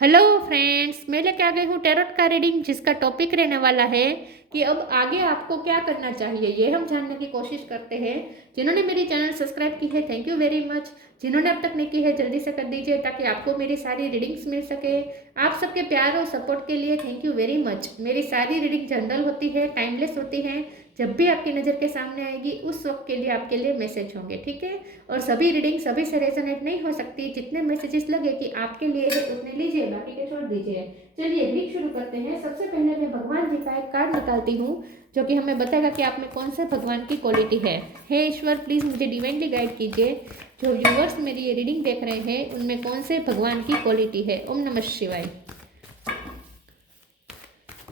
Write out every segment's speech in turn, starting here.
Hello friends, मैं लेके आ गई हूँ टैरोट का रीडिंग, जिसका टॉपिक रहने वाला है कि अब आगे आपको क्या करना चाहिए। ये हम जानने की कोशिश करते हैं। जिन्होंने मेरी चैनल सब्सक्राइब की है, थैंक यू वेरी मच। जिन्होंने अब तक नहीं की है, जल्दी से कर दीजिए ताकि आपको मेरी सारी रीडिंग्स मिल सके। आप सबके प्यार और सपोर्ट के लिए थैंक यू वेरी मच। मेरी सारी रीडिंग जनरल होती है, टाइमलेस होती है। जब भी आपकी नज़र के सामने आएगी उस वक्त के लिए आपके लिए मैसेज होंगे, ठीक है। और सभी रीडिंग सभी से रेजोनेट नहीं हो सकती। जितने मैसेजेस लगे कि आपके लिए है उतने लीजिए, बाकी के छोड़ दीजिए। चलिए रीडिंग शुरू करते हैं। सबसे पहले मैं भगवान जी का एक कार्ड निकालती हूँ जो कि हमें बताएगा कि आप में कौन से भगवान की क्वालिटी है। हे ईश्वर, प्लीज़ मुझे डिवाइनली गाइड कीजिए। जो व्यूअर्स मेरी ये रीडिंग देख रहे हैं उनमें कौन से भगवान की क्वालिटी है। ओम नमः शिवाय।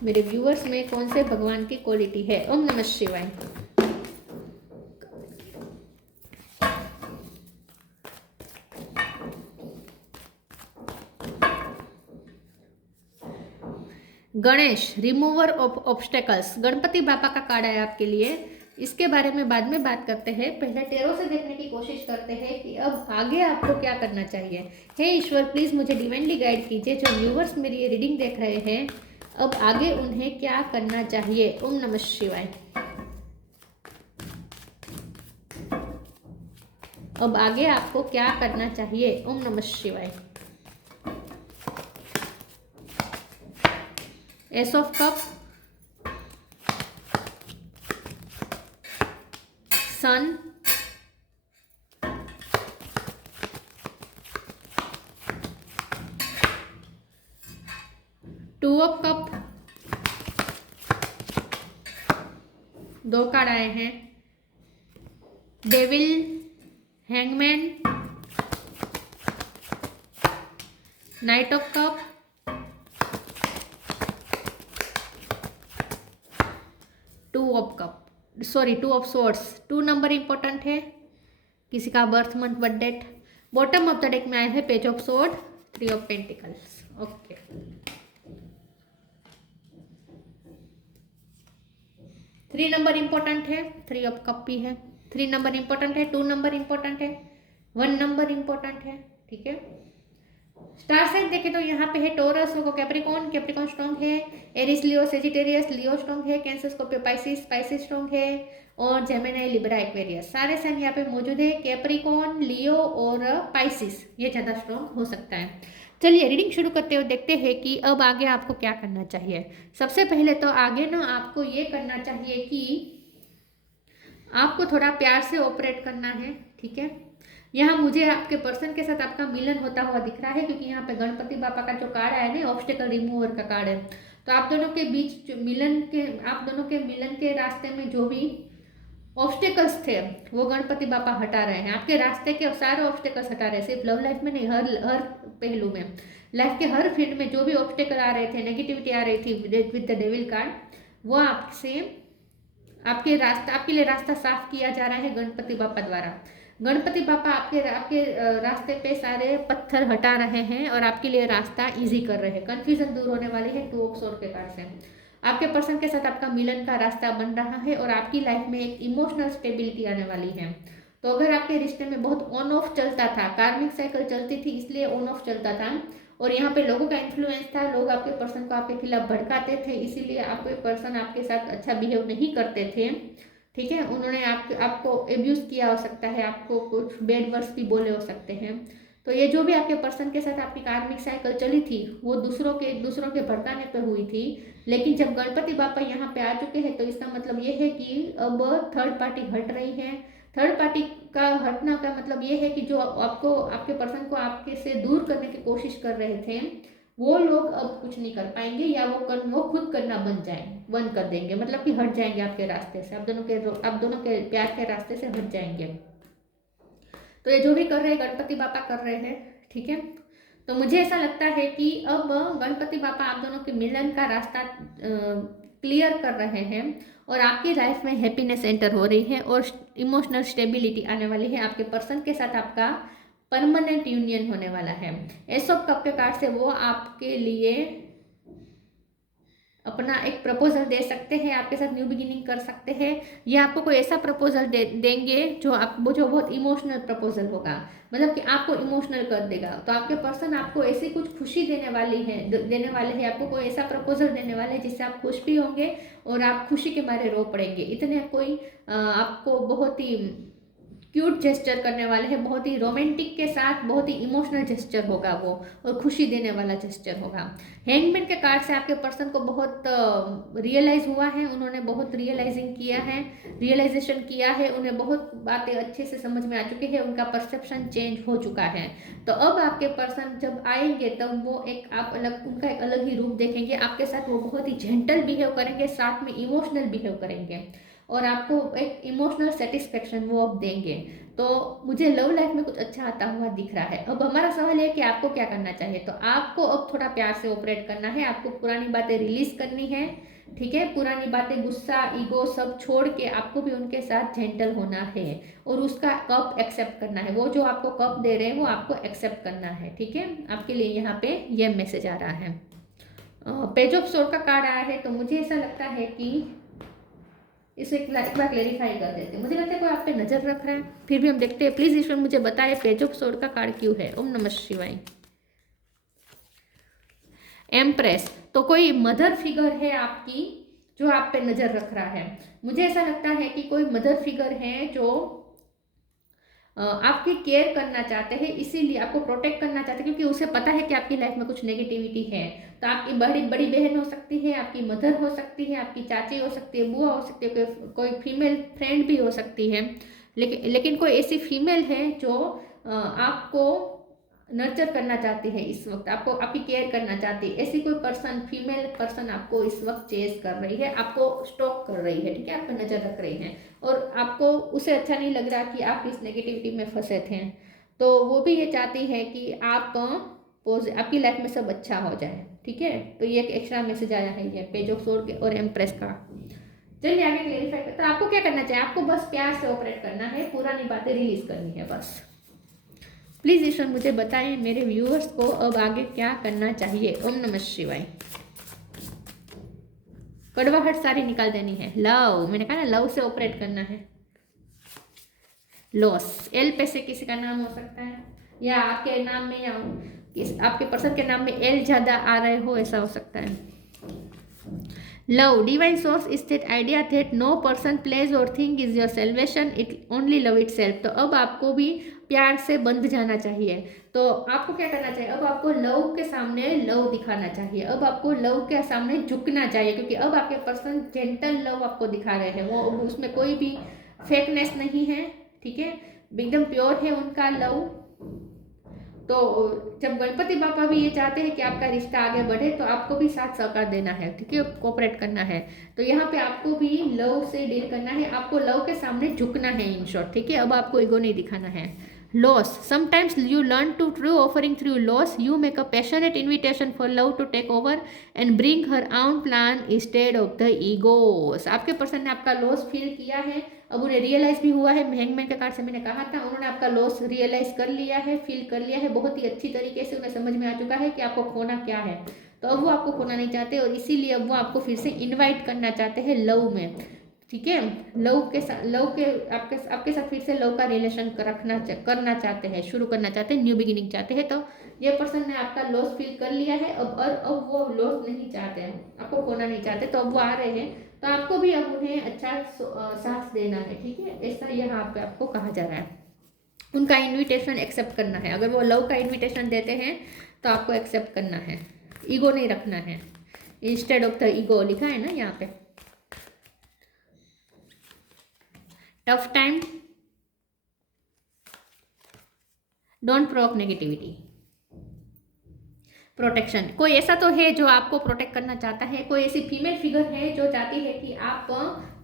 मेरे व्यूअर्स में कौन से भगवान की क्वालिटी है। ओम नमः शिवाय। Ganesh, remover of obstacles. Ganpati बापा का कार्ड है आपके लिए। इसके बारे में बाद में बात करते हैं। पहले टेरो से देखने की कोशिश करते हैं कि अब आगे आपको क्या करना चाहिए। हे ईश्वर, प्लीज़ मुझे डिवाइनली गाइड कीजिए। जो व्यूवर्स मेरी ये रीडिंग देख रहे हैं अब आगे उन्हें क्या करना चाहिए। ओम नमः शिवाय। अब आगे आपको क्या करना चाहिए। ओम नमः शिवाय। Ace of cup, sun, two of cup, दो कार्ड आए हैं। Devil, hangman, knight of cup, two of cup, sorry two of swords. Two number important है, किसी का birth month birth date. Bottom of the deck में आए हैं page of sword, three of pentacles. Okay, three number important है, three of cup भी है। Three number important है, टू नंबर इंपॉर्टेंट है, वन नंबर इंपॉर्टेंट है, ठीक है। स्टार साइन देखें तो यहाँ पे है टोरस को कैप्रिकॉन, कैप्रिकॉन स्ट्रॉन्ग है। एरिस लियो सेजिटेरियस, लियो स्ट्रॉन्ग है। Cancer Scorpio Pisces, Pisces strong है। और जेमिनी लिब्रा एक्वेरियस, सारे साइन यहाँ पे मौजूद है। कैप्रिकॉन, लियो और पाइसिस ये ज़्यादा स्ट्रॉन्ग हो सकता है। चलिए रीडिंग शुरू करते हुए देखते हैं कि अब आगे आपको क्या करना चाहिए। सबसे पहले तो आगे ना आपको ये करना चाहिए कि आपको थोड़ा प्यार से ऑपरेट करना है, ठीक है। यहाँ मुझे आपके पर्सन के साथ आपका मिलन होता हुआ दिख रहा है, क्योंकि यहाँ पे गणपति बापा का जो कार्ड है ना, ऑब्स्टेकल रिमूवर का कार्ड है। तो आप दोनों के बीच आप दोनों के मिलन के रास्ते में जो भी ऑब्स्टेकल्स थे वो गणपति बापा हटा रहे हैं। आपके रास्ते के सारे ऑब्स्टेकल्स हटा रहे हैं, सिर्फ लव लाइफ में नहीं, हर हर पहलू में, लाइफ के हर फील्ड में जो भी ऑब्स्टेकल आ रहे थे, नेगेटिविटी आ रही थी विद द डेविल कार्ड, वो आपसे आपके लिए रास्ता साफ किया जा रहा है गणपति बापा द्वारा। गणपति बापा आपके आपके रास्ते पे सारे पत्थर हटा रहे हैं और आपके लिए रास्ता इजी कर रहे हैं। कंफ्यूजन दूर होने वाली है टू ऑफ सोर्ड के कार्ड से। आपके पर्सन के साथ आपका मिलन का रास्ता बन रहा है और आपकी लाइफ में एक इमोशनल स्टेबिलिटी आने वाली है। तो अगर आपके रिश्ते में बहुत ऑन ऑफ चलता था, कार्मिक साइकिल चलती थी इसलिए ऑन ऑफ चलता था, और यहाँ पे लोगों का इन्फ्लुएंस था, लोग आपके पर्सन को आपके खिलाफ भड़काते थे, इसीलिए आपके पर्सन आपके साथ अच्छा बिहेव नहीं करते थे, ठीक है। उन्होंने आपको एब्यूज किया हो सकता है, आपको कुछ बैड वर्ड्स भी बोले हो सकते हैं। तो ये जो भी आपके पर्सन के साथ आपकी कार्मिक साइकिल चली थी वो दूसरों के भड़काने पे हुई थी। लेकिन जब गणपति बापा यहाँ पे आ चुके हैं तो इसका मतलब ये है कि अब थर्ड पार्टी हट रही है। थर्ड पार्टी का हटना का मतलब ये है कि जो आपको आपके पर्सन को आपके से दूर करने की कोशिश कर रहे थे वो लोग अब कुछ नहीं कर पाएंगे, या वो खुद करना बंद कर देंगे, मतलब कि हट जाएंगे आपके रास्ते से, आप दोनों के प्यार के रास्ते से हट जाएंगे। तो ये जो भी कर रहे हैं गणपति बापा कर रहे हैं, ठीक है। तो मुझे ऐसा लगता है कि अब गणपति बापा आप दोनों के मिलन का रास्ता क्लियर कर रहे हैं और आपकी लाइफ में हैप्पीनेस एंटर हो रही है और इमोशनल स्टेबिलिटी आने वाली है। आपके पर्सन के साथ आपका परमानेंट यूनियन होने वाला है। एस ऑफ कप के कार्ड से वो आपके लिए अपना एक प्रपोजल दे सकते हैं, आपके साथ न्यू बिगिनिंग कर सकते हैं, या आपको कोई ऐसा प्रपोजल देंगे जो बहुत इमोशनल प्रपोजल होगा, मतलब कि आपको इमोशनल कर देगा। तो आपके पर्सन आपको ऐसी कुछ खुशी देने वाले हैं, आपको कोई ऐसा प्रपोजल देने वाले हैं जिससे आप खुश भी होंगे और आप खुशी के मारे रो पड़ेंगे। इतने कोई आपको बहुत ही क्यूट जेस्चर करने वाले हैं, बहुत ही रोमांटिक के साथ बहुत ही इमोशनल जेस्चर होगा वो, और खुशी देने वाला जेस्चर होगा। हैंगमैन के कार्ड से आपके पर्सन को बहुत रियलाइज हुआ है, उन्होंने बहुत रियलाइजेशन किया है, उन्हें बहुत बातें अच्छे से समझ में आ चुकी है, उनका परसेप्शन चेंज हो चुका है। तो अब आपके पर्सन जब आएंगे तब वो उनका एक अलग ही रूप देखेंगे आपके साथ। वो बहुत ही जेंटल बिहेव करेंगे, साथ में इमोशनल बिहेव करेंगे, और आपको एक इमोशनल सेटिस्फेक्शन वो अब देंगे। तो मुझे लव लाइफ में कुछ अच्छा आता हुआ दिख रहा है। अब हमारा सवाल है कि आपको क्या करना चाहिए। तो आपको अब थोड़ा प्यार से ऑपरेट करना है, आपको पुरानी बातें रिलीज करनी है, ठीक है। पुरानी बातें, गुस्सा, ईगो सब छोड़ के आपको भी उनके साथ जेंटल होना है, और उसका कप एक्सेप्ट करना है। वो जो आपको कप दे रहे हैं वो आपको एक्सेप्ट करना है, ठीक है। आपके लिए यहाँ पे ये मैसेज आ रहा है। पेज ऑफ सोर्ड का कार्ड आया है, तो मुझे ऐसा लगता है कि इसे एक बार क्लेरिफाई कर देते हैं। मुझे लगता है कोई आप पे नजर रख रहा है, फिर भी हम देखते हैं। प्लीज ईश्वर मुझे बताए पेज ऑफ सोर्ड का कार्ड क्यों है। ओम नमः शिवाय। एम्प्रेस, तो कोई मदर फिगर है आपकी जो आप पे नजर रख रहा है। मुझे ऐसा लगता है कि कोई मदर फिगर है जो आपकी केयर करना चाहते हैं, इसीलिए आपको प्रोटेक्ट करना चाहते हैं, क्योंकि उसे पता है कि आपकी लाइफ में कुछ नेगेटिविटी है। तो आपकी बड़ी बहन हो सकती है, आपकी मदर हो सकती है, आपकी चाची हो सकती है, बुआ हो सकती है, कोई फीमेल फ्रेंड भी हो सकती है। लेकिन कोई ऐसी फीमेल है जो आपको नर्चर करना चाहती है इस वक्त, आपको आपकी केयर करना चाहती है। ऐसी कोई पर्सन, फीमेल पर्सन आपको इस वक्त चेस कर रही है, आपको स्टॉक कर रही है, ठीक है, आप पे नजर रख रही है, और आपको उसे अच्छा नहीं लग रहा कि आप इस नेगेटिविटी में फंसे थे। तो वो भी ये चाहती है कि आपकी लाइफ में सब अच्छा हो जाए, ठीक है। तो ये एक एक्स्ट्रा मैसेज आया है, ये पेज ऑफ सोर्ड और एम्प्रेस का। चलिए आगे क्लेरिफाई करते हैं। आपको क्या करना चाहिए, आपको बस प्यार से ऑपरेट करना है, पुरानी बातें रिलीज करनी है बस। प्लीज ईश्वर मुझे बताएं मेरे व्यूअर्स को अब आगे क्या करना चाहिए। ओम नमः शिवाय। कड़वाहट सारी निकाल देनी है। लव, मैंने कहा ना लव से ऑपरेट करना है। लॉस, एल पे से किसी का नाम हो सकता है, या आपके नाम में, या आपके पर्सन के नाम में एल ज्यादा आ रहे हो, ऐसा हो सकता है। Love, divine source is that idea that no person place or thing is your salvation, it only love itself. तो अब आपको भी प्यार से बंध जाना चाहिए। तो आपको क्या करना चाहिए, अब आपको लव के सामने लव दिखाना चाहिए, अब आपको लव के सामने झुकना चाहिए, क्योंकि अब आपके पर्सन जेंटल लव आपको दिखा रहे हैं। वो उसमें कोई भी फेकनेस नहीं है, ठीक है, एकदम प्योर है उनका लव। तो जब गणपति बापा भी ये चाहते हैं कि आपका रिश्ता आगे बढ़े, तो आपको भी साथ सहकार देना है, ठीक है, कोऑपरेट करना है। तो यहाँ पे आपको भी लव से डील करना है, आपको लव के सामने झुकना है इन शॉर्ट, ठीक है। अब आपको ईगो नहीं दिखाना है। Loss, sometimes you learn to true offering through loss. You make a passionate invitation for love to take over and bring her own plan instead of the egos. आपके person ने आपका लॉस फील किया है, अब उन्हें realise भी हुआ है। हैंगमैन के कार्ड से मैंने कहा था, उन्होंने आपका लॉस रियलाइज कर लिया है, फील कर लिया है, बहुत ही अच्छी तरीके से उन्हें समझ में आ चुका है कि आपको खोना क्या है। तो अब वो आपको खोना नहीं चाहते, और इसीलिए अब वो आपको फिर से इन्वाइट करना चाहते हैं लव में, ठीक है। लव के आपके साथ फिर से लव का रिलेशन करना चाहते हैं, शुरू करना चाहते हैं, न्यू बिगिनिंग चाहते हैं। तो ये पर्सन ने आपका लॉस फील कर लिया है अब वो लॉस नहीं चाहते हैं, आपको खोना नहीं चाहते। तो अब वो आ रहे हैं, तो आपको भी अब उन्हें अच्छा साथ देना है, ठीक है, ऐसा यहाँ पे आपको कहा जा रहा है। उनका इन्विटेशन एक्सेप्ट करना है। अगर वो लव का इन्विटेशन देते हैं तो आपको एक्सेप्ट करना है, ईगो नहीं रखना है। इंस्टेड ऑफ द ईगो लिखा है ना यहाँ पे। Tough time, don't provoke negativity, protection. कोई ऐसा तो है जो आपको प्रोटेक्ट करना चाहता है, कोई ऐसी फीमेल फिगर है जो चाहती है कि आप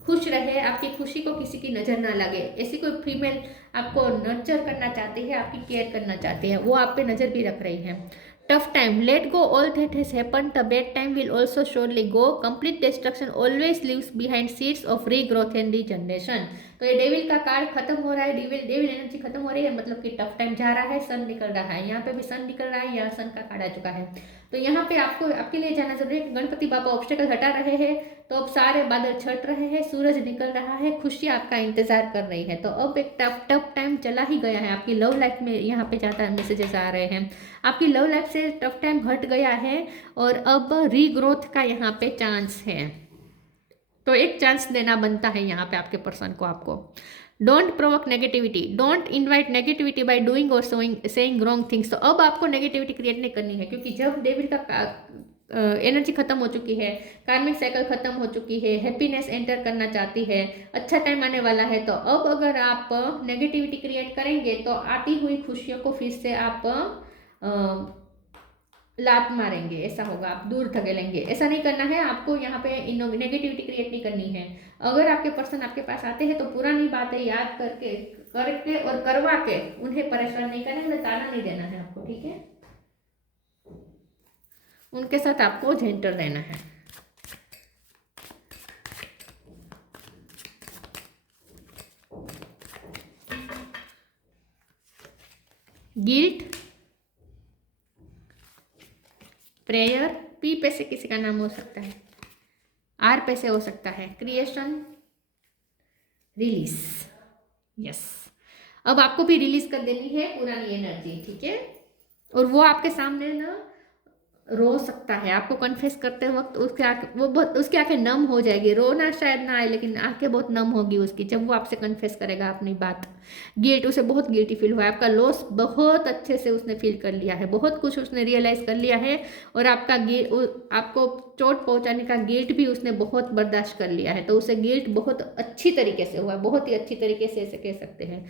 खुश रहे, आपकी खुशी को किसी की नज़र ना लगे। ऐसी कोई फीमेल आपको नर्चर करना चाहती है, आपकी केयर करना चाहती है, वो आप पे नज़र भी रख रही है। Tough time, let go all that has happened, the bad time will also surely go, complete destruction always leaves behind seeds of regrowth and regeneration. तो ये डेविल का कार्ड खत्म हो रहा है, डेविल एनर्जी खत्म हो रही है, मतलब कि टफ टाइम जा रहा है, सन निकल रहा है, यहाँ पे भी सन निकल रहा है, यहाँ सन का कार्ड आ चुका है। तो यहाँ पे आपको आपके लिए जाना जरूरी है कि गणपति बाबा ऑब्स्टेकल हटा रहे हैं, तो अब सारे बादल छट रहे हैं, सूरज निकल रहा है, खुशियाँ आपका इंतजार कर रही है। तो अब एक टफ टाइम चला ही गया है आपकी लव लाइफ में, यहाँ पे ज़्यादा मैसेजेस आ रहे हैं, आपकी लव लाइफ से टफ टाइम हट गया है और अब रीग्रोथ का यहाँ पे चांस है। तो एक चांस देना बनता है यहाँ पे आपके पर्सन को आपको। Don't provoke negativity, don't invite negativity by doing और सेइंग रॉन्ग थिंग्स। तो अब आपको नेगेटिविटी क्रिएट नहीं करनी है, क्योंकि जब डेविल का एनर्जी खत्म हो चुकी है, कार्मिक साइकिल खत्म हो चुकी है, हैप्पीनेस एंटर करना चाहती है, अच्छा टाइम आने वाला है। तो अब अगर आप नेगेटिविटी क्रिएट करेंगे तो आती हुई खुशियों को फिर से आप लात मारेंगे, ऐसा होगा, आप दूर धकेलेंगे। ऐसा नहीं करना है आपको, यहाँ पे नेगेटिविटी क्रिएट नहीं करनी है। अगर आपके पर्सन आपके पास आते हैं तो पुरानी बातें याद करके और करवा के उन्हें परेशान नहीं करना, उन्हें ताना नहीं देना है आपको, ठीक है। उनके साथ आपको जेंटल रहना है। गिल्ट, प्रेयर, पी पे से किसी का नाम हो सकता है, आर पे से हो सकता है, क्रिएशन, रिलीज। यस, अब आपको भी रिलीज कर देनी है पुरानी एनर्जी, ठीक है। और वो आपके सामने ना रो सकता है, आपको कन्फेस करते वक्त उसकी आंखें नम हो जाएगी, रोना शायद ना आए लेकिन आंखें बहुत नम होगी उसकी, जब वो आपसे कन्फेस करेगा अपनी बात। गिल्ट, उसे बहुत गिल्टी फील हुआ है, आपका लॉस बहुत अच्छे से उसने फील कर लिया है, बहुत कुछ उसने रियलाइज कर लिया है, और आपको चोट पहुंचाने का गिल्ट भी उसने बहुत बर्दाश्त कर लिया है। तो उसे गिल्ट बहुत अच्छी तरीके से हुआ, बहुत ही अच्छी तरीके से इसे कह सकते हैं।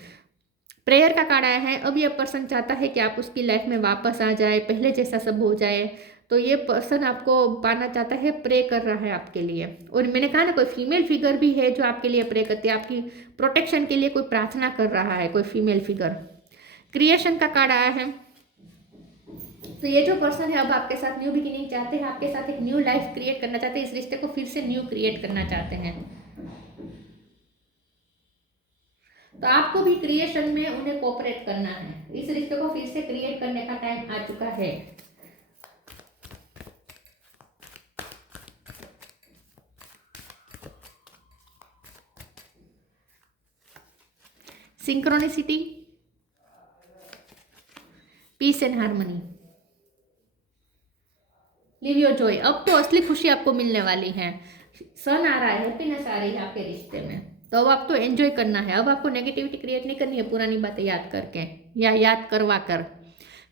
प्रेयर का कार्ड आया है, अब ये पर्सन चाहता है कि आप उसकी लाइफ में वापस आ जाए, पहले जैसा सब हो जाए। तो ये पर्सन आपको पाना चाहता है, प्रे कर रहा है आपके लिए। और मैंने कहा ना, कोई फीमेल फिगर भी है जो आपके लिए प्रे करती है, आपकी प्रोटेक्शन के लिए कोई प्रार्थना कर रहा है, कोई फीमेल फिगर। क्रिएशन का कार्ड आया है, तो ये जो पर्सन है अब आपके साथ न्यू बिगिनिंग चाहते हैं, आपके साथ एक न्यू लाइफ क्रिएट करना चाहते हैं, इस रिश्ते को फिर से न्यू क्रिएट करना चाहते हैं। तो आपको भी क्रिएशन में उन्हें कोऑपरेट करना है, इस रिश्ते को फिर से क्रिएट करने का टाइम आ चुका है। Synchronicity, peace and harmony, live your joy. अब तो असली खुशी आपको मिलने वाली है, सन आ रहा है, हैप्पीनेस आ रही है आपके रिश्ते में। तो अब आपको एंजॉय करना है, अब आपको नेगेटिविटी क्रिएट नहीं करनी है पुरानी बातें याद करके या याद करवा कर।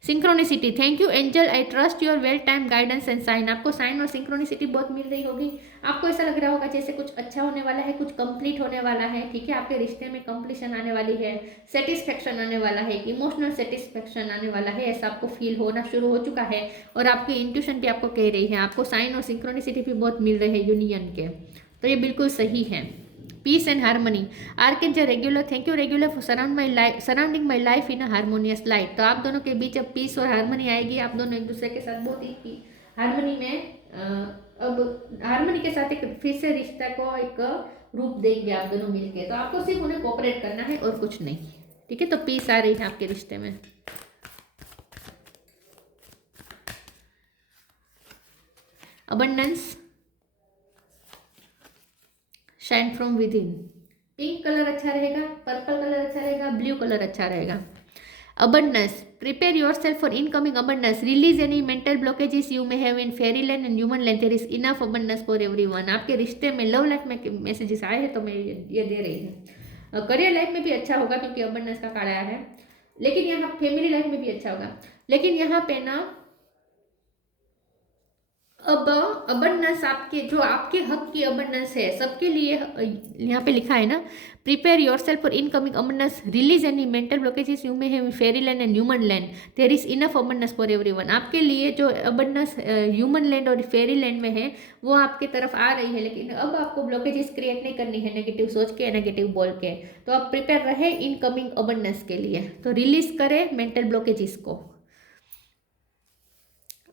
Synchronicity, thank you angel, I trust your well time guidance and sign. आपको साइन और सिंक्रोनिसिटी बहुत मिल रही होगी, आपको ऐसा लग रहा होगा जैसे कुछ अच्छा होने वाला है, कुछ कंप्लीट होने वाला है, ठीक है। आपके रिश्ते में कंप्लीशन आने वाली है, सेटिस्फेक्शन आने वाला है, इमोशनल सेटिस्फेक्शन आने वाला है, ऐसा आपको फील होना शुरू हो चुका है। और आपकी इंट्यूशन भी आपको कह रही है, आपको साइन और सिंक्रोनिसिटी भी बहुत मिल रहे हैं यूनियन के, तो ये बिल्कुल सही है। Peace and harmony, archangel Raguel, thank you Raguel for surrounding my life in a harmonious light. तो आप दोनों के बीच अब पीस और हार्मनी आएगी, आप दोनों एक दूसरे के साथ बहुत ही हार्मनी में अब हार्मनी के साथ एक फिर से रिश्ता को एक रूप देंगे आप दोनों मिलके। तो आपको सिर्फ उन्हें कोऑपरेट करना है और कुछ नहीं, ठीक है। तो पीस आ रही है आपके रिश्ते में। Abundance, shine from with in, pink colour अच्छा रहेगा, पर्पल कलर अच्छा रहेगा, ब्लू कलर अच्छा रहेगा। Abundance, prepare yourself for incoming abundance, release any mental blockages you may have in fairyland and human land, there is enough abundance for everyone. आपके रिश्ते में love life में मैसेजेस आए हैं तो मैं ये दे रही हूँ। करियर लाइफ में भी अच्छा होगा क्योंकि अबंडेंस का कार्ड आया है, लेकिन यहाँ फैमिली लाइफ में भी अच्छा होगा। लेकिन यहाँ पे ना अब अबंडेंस आपके जो आपके हक की अबंडेंस है सबके लिए, यहाँ पे लिखा है ना, prepare yourself for incoming abundance, release any mental blockages you may have in fairy land and human land, there is enough abundance for everyone. आपके लिए जो अबंडेंस ह्यूमन लैंड और फेरी लैंड में है वो आपकी तरफ आ रही है, लेकिन अब आपको ब्लॉकेजेस क्रिएट नहीं करनी है नेगेटिव सोच के, नेगेटिव बोल के। तो आप प्रिपेयर रहे इनकमिंग अबंडेंस के लिए, तो रिलीज करें मेंटल ब्लॉकेजेस को।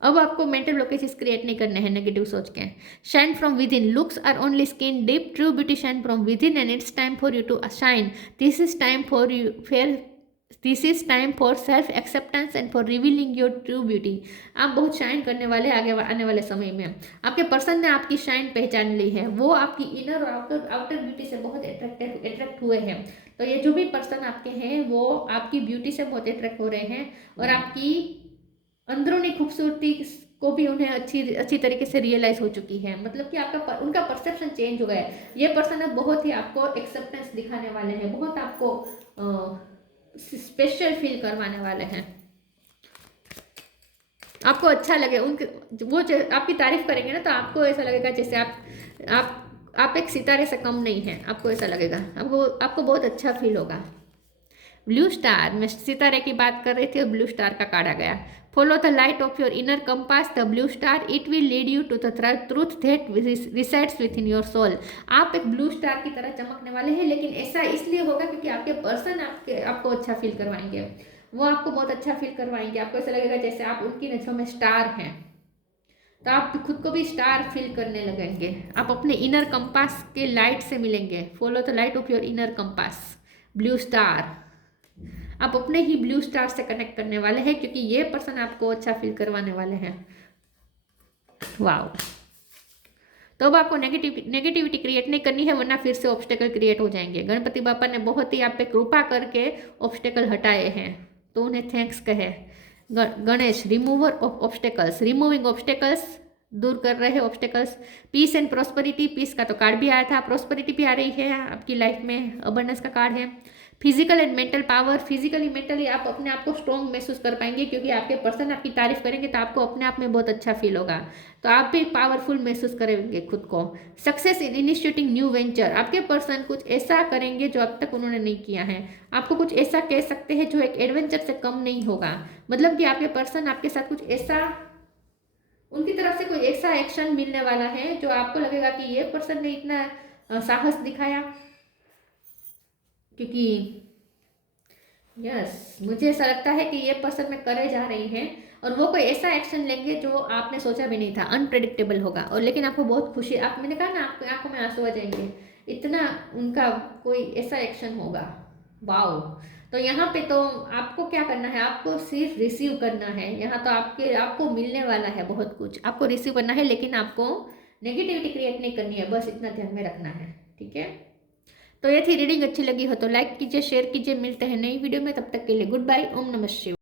अब आपको मेंटल ब्लॉकेजेस क्रिएट नहीं करने हैं नेगेटिव सोच के। Shine from within, looks are only skin deep, true beauty shine from within and it's time for you to shine. This is time for you fair, this is time for self acceptance and for revealing your true beauty. आप बहुत shine करने वाले आगे आने वाले समय में। आपके पर्सन ने आपकी शाइन पहचान ली है, वो आपकी इनर और आउटर ब्यूटी से बहुत अट्रैक्ट हुए हैं। तो ये जो भी पर्सन आपके हैं वो आपकी ब्यूटी से बहुत अट्रैक्ट हो रहे हैं और आपकी अंदरूनी खूबसूरती को भी उन्हें अच्छी तरीके से रियलाइज हो चुकी है। मतलब कि आपका उनका परसेप्शन चेंज हो गया है। ये पर्सन अब बहुत ही आपको एक्सेप्टेंस दिखाने वाले हैं, बहुत आपको स्पेशल फील करवाने वाले हैं। आपको अच्छा लगे उनके, वो आपकी तारीफ करेंगे ना तो आपको ऐसा लगेगा जैसे आप एक सितारे से कम नहीं हैं। आपको ऐसा लगेगा, आपको बहुत अच्छा फील होगा। ब्लू स्टार, मैं सितारे की बात कर रही थी और ब्लू स्टार का कार्ड आ गया। Follow the light of your inner compass the blue star, it will lead you to the truth that resides within your soul. आप एक ब्लू स्टार की तरह चमकने वाले हैं, लेकिन ऐसा इसलिए होगा क्योंकि आपके पर्सन आपको अच्छा फील करवाएंगे। वो आपको बहुत अच्छा फील करवाएंगे। आपको ऐसा लगेगा जैसे आप उनकी नजरों में स्टार हैं, तो आप खुद को भी स्टार फील करने लगेंगे। आप अपने इनर कंपास के लाइट से मिलेंगे। Follow the light of your inner compass, blue star. आप अपने ही ब्लू स्टार से कनेक्ट करने वाले हैं क्योंकि ये पर्सन आपको अच्छा फील करवाने वाले हैं। वाओ। तो अब आपको नेगेटिविटी क्रिएट नहीं करनी है, वरना फिर से ऑब्स्टेकल क्रिएट हो जाएंगे। गणपति बापा ने बहुत ही आप पे कृपा करके ऑब्स्टेकल हटाए हैं, तो उन्हें थैंक्स कहे। Ganesh, remover of obstacles, removing obstacles, दूर कर रहे हैं obstacles. Peace and prosperity, peace का तो कार्ड भी आया था, प्रॉस्पेरिटी भी आ रही है आपकी लाइफ में, अबंडेंस का कार्ड है। Physical and mental power, physically mentally आप अपने आप को स्ट्रॉन्ग महसूस कर पाएंगे क्योंकि आपके पर्सन आपकी तारीफ करेंगे तो आपको अपने आप में बहुत अच्छा फील होगा, तो आप भी पावरफुल महसूस करेंगे खुद को। Success in initiating new venture, आपके पर्सन कुछ ऐसा करेंगे जो अब तक उन्होंने नहीं किया है। आपको कुछ ऐसा कह सकते हैं जो एक एडवेंचर से कम नहीं होगा। मतलब कि आपके पर्सन आपके साथ कुछ ऐसा, उनकी तरफ से कोई ऐसा एक्शन मिलने वाला है जो आपको लगेगा कि ये पर्सन ने इतना साहस दिखाया। क्योंकि यस, मुझे ऐसा लगता है कि ये पर्सन में करे जा रही है और वो कोई ऐसा एक्शन लेंगे जो आपने सोचा भी नहीं था, अनप्रेडिक्टेबल होगा। और लेकिन आपको बहुत खुशी, आप, मैंने कहा ना, आपकी आंखों में आंसू आ जाएंगे, इतना उनका कोई ऐसा एक्शन होगा। वाओ। तो यहाँ पे तो आपको क्या करना है, आपको सिर्फ रिसीव करना है। यहाँ तो आपको मिलने वाला है बहुत कुछ, आपको रिसीव करना है, लेकिन आपको नेगेटिविटी क्रिएट नहीं करनी है, बस इतना ध्यान में रखना है। ठीक है, तो ये थी रीडिंग। अच्छी लगी हो तो लाइक कीजिए, शेयर कीजिए। मिलते हैं नई वीडियो में, तब तक के लिए गुड बाय। ओम नमः शिवाय।